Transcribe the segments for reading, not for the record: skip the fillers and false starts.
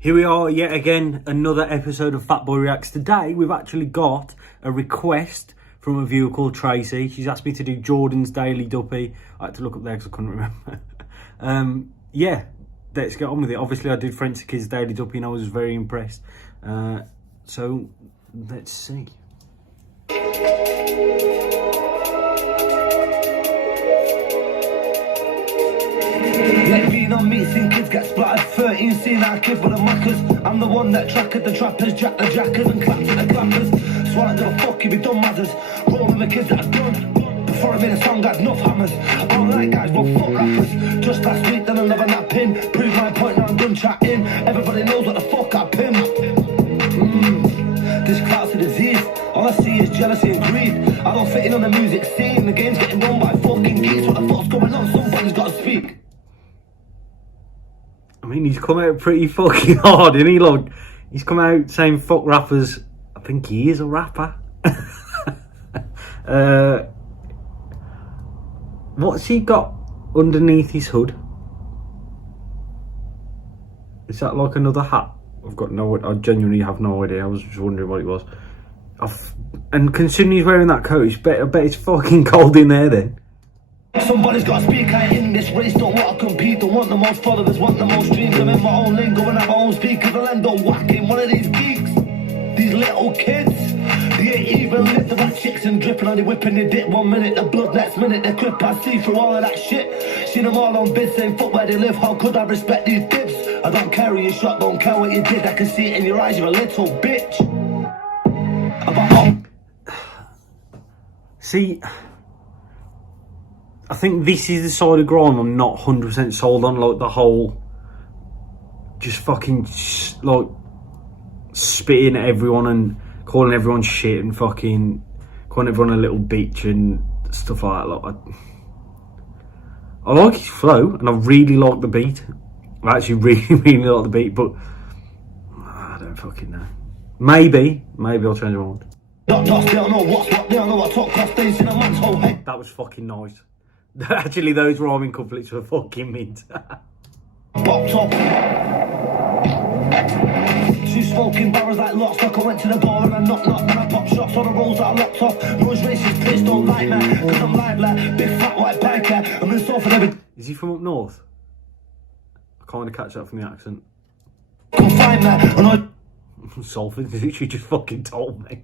Here we are yet again, another episode of Fatboi Reacts. Today we've actually got a request from a viewer called Tracy. She's asked me to do Jordan's Daily Duppy. I had to look up there because I couldn't remember. Yeah, let's get on with it. Obviously I did French Kids Daily Duppy and I was very impressed. So let's see. Let me on me, seen kids get splattered, 13 seen our kid for the muckers. I'm the one that tracked the trappers, jacked the jackers and clapped at the clappers. So I don't give a fuck if you done matters. Rolling the kids that are done. Before I made a song, got enough hammers. I don't like guys, but fuck rappers. Just last week, then another nap pin. Prove my point, now I'm done chatting. Everybody knows what the fuck I pin. This clout's a disease. All I see is jealousy and greed. I don't fit in on the music scene. The game's getting run by fucking geeks. What the fuck's going on? Somebody's got to speak. I mean, he's come out pretty fucking hard, isn't he? Like, he's come out saying fuck rappers. I think he is a rapper. What's he got underneath his hood? Is that like another hat? I've got no. I genuinely have no idea. I was just wondering what it was. And considering he's wearing that coat, I bet it's fucking cold in there then. Somebody's got to speak out in this race, don't want to compete, don't want the most followers, want the most streams. I'm in my own lingo and have my own speakers, I'll end up whacking one of these geeks. These little kids, they ain't even lit, they're like chicks and dripping on the whipping the dick. 1 minute the blood, next minute the clip. I see through all of that shit. Seen them all on bids, saying fuck where they live, how could I respect these dibs? I don't care who you shot, don't care what you did, I can see it in your eyes, you're a little bitch. See, I think this is the side of Grime I'm not 100% sold on, like the whole just fucking like spitting at everyone and calling everyone shit and fucking calling everyone a little bitch and stuff like that. Like, I like his flow and I really like the beat. I actually really like the beat, but I don't fucking know. Maybe I'll change my mind. That was fucking nice. Actually, those rhyming couplets were fucking mint. Popped up. Two smoking barrels like lock stock. I went to the door and I knocked, and I popped shots on the rolls that I locked off. Those racist piss don't like me, cause I'm live like big fat white biker. I'm in store for every. Is he from up north? I kind of catch that from the accent. Come find me, and I. Salford, literally just fucking told me.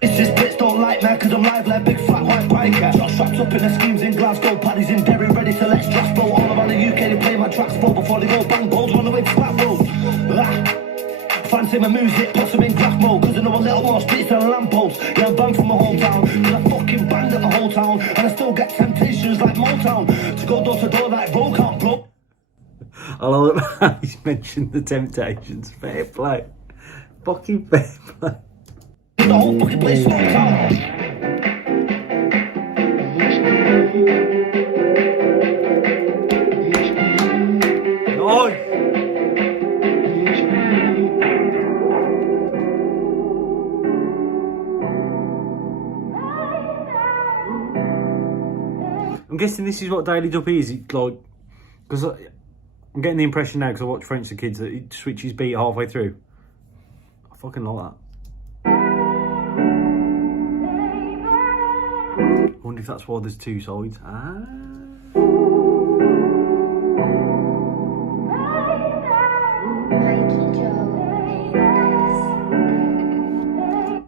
It's just bits don't like me, cause I'm live like big fat white biker. Shot strapped up in the schemes in Glasgow, paddies in Derry, ready to let straps blow. All around the UK, they play my tracks full before they go bang balls on the way to flat road. Fancy my music, plus I'm in graph mode, cause I know a little more streets than a lamppost. Yeah, I'm banned from my hometown, cause I fucking banged at the whole town. And I still get temptations like Motown, to go door to door like roll count, bro. I love that he's mentioned the Temptations. Fair play. Fucking fair play. The whole fucking place smoked out. Nice. I'm guessing this is what Daily Duppy is. It's like, because I'm getting the impression now, because I watch French Kids, that it switches beat halfway through. I fucking like that. I wonder if that's why there's two sides. I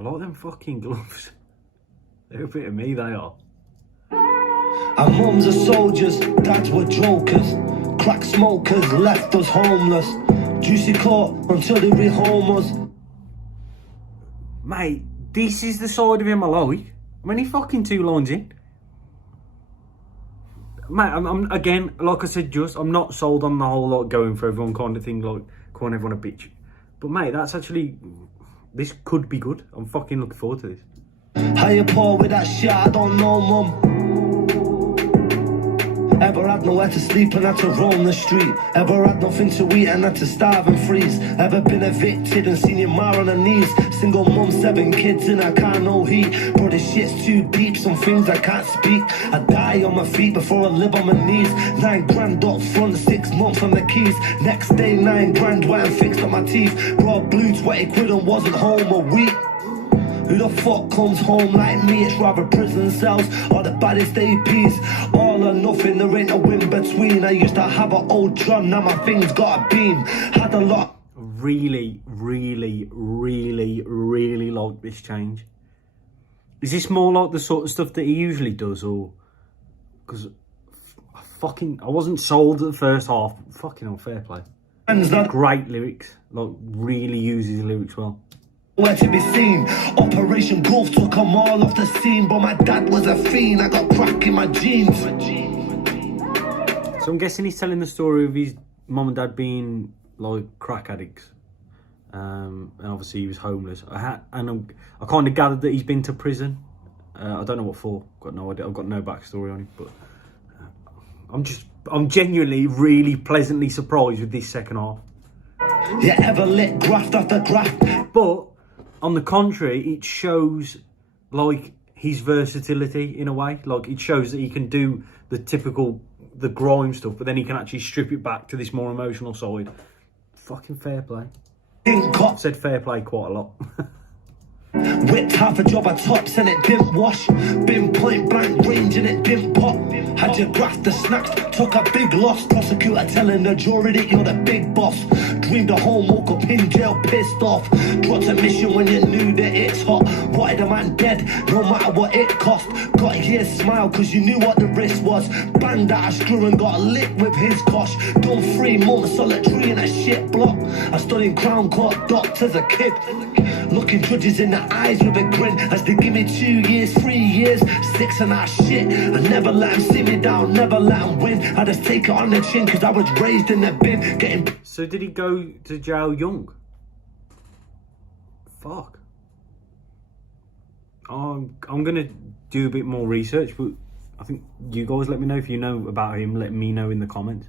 like them fucking gloves. They're a bit of me, they are. Our mums are soldiers, dads were jokers. Crack smokers left us homeless. Juicy claw until they rehome us. Mate, this is the side of him I like. I'm only fucking 2 lines in. Mate, I'm again, like I said, I'm not sold on the whole like going for everyone kind of thing, like calling everyone a bitch. But mate, that's actually, this could be good. I'm fucking looking forward to this. How you pour with that shit? I don't know, mum. Ever had nowhere to sleep and had to roam the street? Ever had nothing to eat and had to starve and freeze? Ever been evicted and seen your ma on her knees? Single mum, 7 kids in a car, no heat. Bro, this shit's too deep, some things I can't speak. I die on my feet before I live on my knees. 9 grand up front, 6 months on the keys. Next day, 9 grand went and fixed up my teeth. Brought blue 20 quid and wasn't home a week. Who the fuck comes home like me? It's rather prison cells or the baddest APs. All or nothing, there ain't no in between. I used to have an old drum, now my thing's got a beam. Had a lot. Really like this change. Is this more like the sort of stuff that he usually does, or because I wasn't sold at the first half. Fucking fair play. Great lyrics, like really uses lyrics well. Where to be seen? Operation Golf took them all off the scene, but my dad was a fiend. I got crack in my jeans. So I'm guessing he's telling the story of his mum and dad being like crack addicts, and obviously he was homeless. I kind of gathered that he's been to prison. I don't know what for. Got no idea. I've got no backstory on it, but I'm genuinely really pleasantly surprised with this second half. You ever lit graft after graft? But on the contrary, it shows like his versatility in a way. Like it shows that he can do the typical, the grime stuff, but then he can actually strip it back to this more emotional side. Fucking fair play. I've said fair play quite a lot. Whipped half a job of tops and it didn't wash. Been point blank range and it didn't pop. Had your graft the snacks, took a big loss. Prosecutor telling the jury that you're the big boss. Dreamed of home, woke up in jail pissed off. Dropped a mission when you knew that it's hot. Wanted a man dead, no matter what it cost. Got here smile cause you knew what the risk was. Banged out a screw and got lit with his cosh. Done 3 months solitary in a shit block. I studied Crown Court docks as a kid. Looking judges in the eyes with a grin as they give me 2 years, 3 years, 6 and that shit. I never let them sit me down, never let them win. I just take it on the chin cause I was raised in the bin. Getting. So did he go to jail young? Fuck. I'm gonna do a bit more research, but I think you guys let me know if you know about him. Let me know in the comments.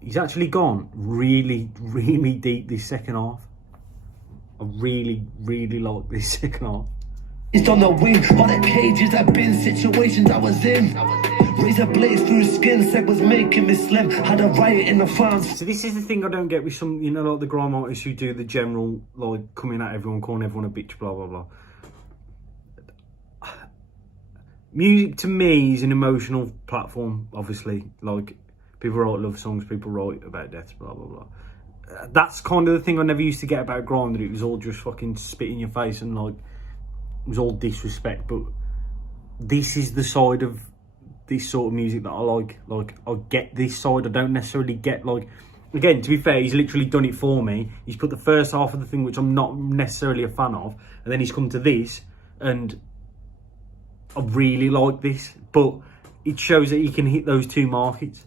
He's actually gone really deep this second half. I really like this second half. It's on the wing, all the cages I've been, situations I was in. Razor blades through skin, said was making me slim. Had a riot in the farms. So this is the thing I don't get with some, you know, like the grime artists who do the general, like, coming at everyone, calling everyone a bitch, blah, blah, blah. Music, to me, is an emotional platform, obviously. Like, people write love songs, people write about death, blah, blah, blah. That's kind of the thing I never used to get about grime, that it was all just fucking spit in your face and like it was all disrespect. But this is the side of this sort of music that I like. Like, I get this side. I don't necessarily get, like, again, to be fair, he's literally done it for me. He's put the first half of the thing, which I'm not necessarily a fan of, and then he's come to this and I really like this, but it shows that he can hit those 2 markets.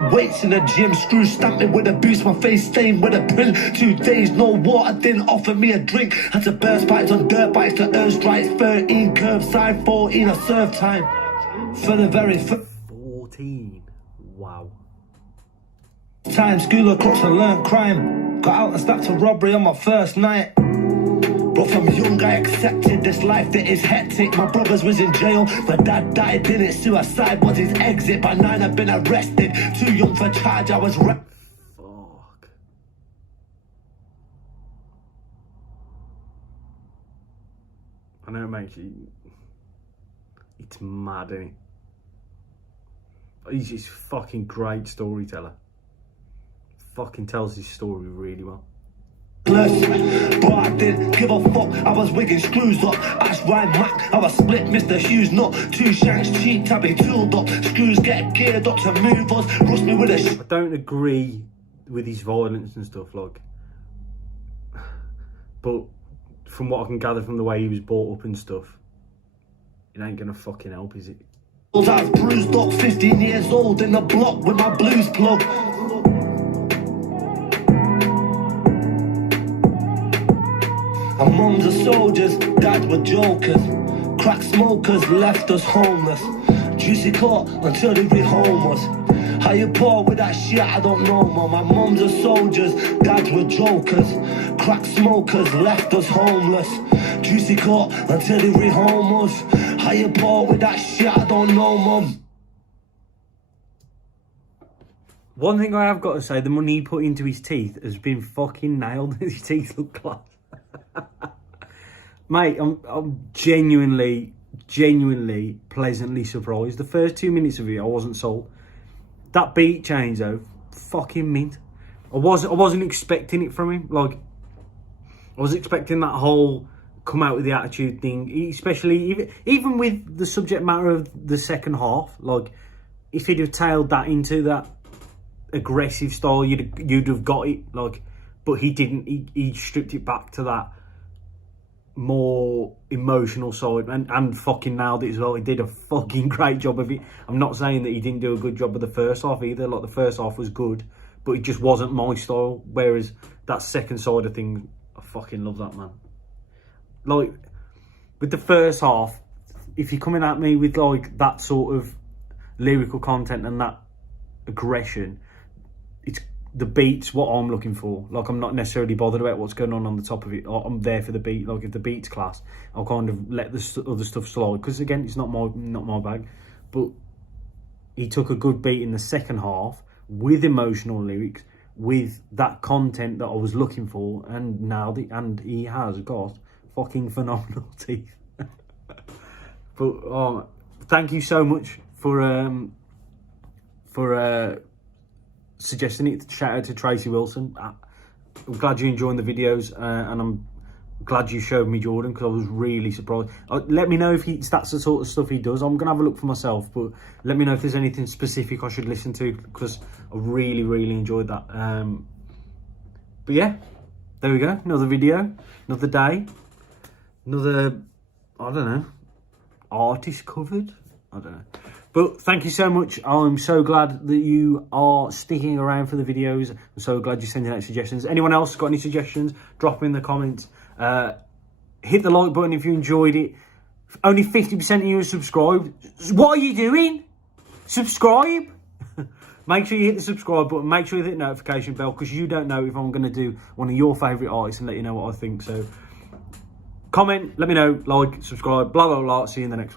Weights in the gym, screws stamped me with a boost, my face stained with a print. 2 days, no water, didn't offer me a drink. Had to burst pipes on dirt bikes to earn stripes. 13 curbside, 14 a serve time. For the very 14, wow. Time, school of crooks and learned crime. Got out and stacked a robbery on my first night. But from young I accepted this life that is hectic. My brothers was in jail, my dad died, didn't suicide was his exit. By 9 I've been arrested, too young for charge, I was Fuck. I know it makes you, it's mad, isn't it? He's just fucking great storyteller. Fucking tells his story really well. But I didn't give a fuck, I was wigging screws up. Ash Ryan Mac, I was split Mr. Hughes nut. 2 shanks cheap, tabby tooled up. Screws get geared up to move us. Rush me with a I don't agree with his violence and stuff, like, but from what I can gather from the way he was brought up and stuff, it ain't gonna fucking help, is it? I was bruised up, 15 years old in the block with my blues plug. Our mums are soldiers, dads were jokers. Crack smokers left us homeless. Juicy cut until they rehome us. How you poor with that shit, I don't know, man. My mums are soldiers, dads were jokers. Crack smokers left us homeless. Juicy cut until they rehome us. How you poor with that shit, I don't know, mum. One thing I have got to say, the money he put into his teeth has been fucking nailed. His teeth look class. Mate, I'm genuinely pleasantly surprised. The first 2 minutes of it, I wasn't sold. That beat change though, fucking mint. I wasn't expecting it from him. Like, I was expecting that whole come out with the attitude thing, especially even with the subject matter of the second half. Like, if he'd have tailed that into that aggressive style, you'd have got it. Like, but he didn't. He stripped it back to that more emotional side and fucking nailed it as well. He did a fucking great job of it. I'm not saying that he didn't do a good job of the first half either. Like, the first half was good, but it just wasn't my style. Whereas that second side of things, I fucking love that, man. Like, with the first half, if you're coming at me with like that sort of lyrical content and that aggression, it's the beat's what I'm looking for. Like, I'm not necessarily bothered about what's going on the top of it. I'm there for the beat. Like, if the beat's class, I'll kind of let the other stuff slide, because again, it's not my bag. But he took a good beat in the second half with emotional lyrics, with that content that I was looking for, and nailed it. And he has got fucking phenomenal teeth. But thank you so much for suggesting it. Shout out to Tracy Wilson. I'm glad you're enjoying the videos, and I'm glad you showed me Jordan, because I was really surprised. Let me know if that's the sort of stuff he does. I'm gonna have a look for myself, but let me know if there's anything specific I should listen to, because I really enjoyed that. But yeah, there we go. Another video, another day, another, I don't know, artist covered. I don't know. But thank you so much. I'm so glad that you are sticking around for the videos. I'm so glad you're sending out suggestions. Anyone else got any suggestions? Drop them in the comments. Hit the like button if you enjoyed it. Only 50% of you are subscribed. What are you doing? Subscribe. Make sure you hit the subscribe button. Make sure you hit the notification bell, because you don't know if I'm going to do one of your favourite artists and let you know what I think. So comment, let me know, like, subscribe, blah, blah, blah. See you in the next one.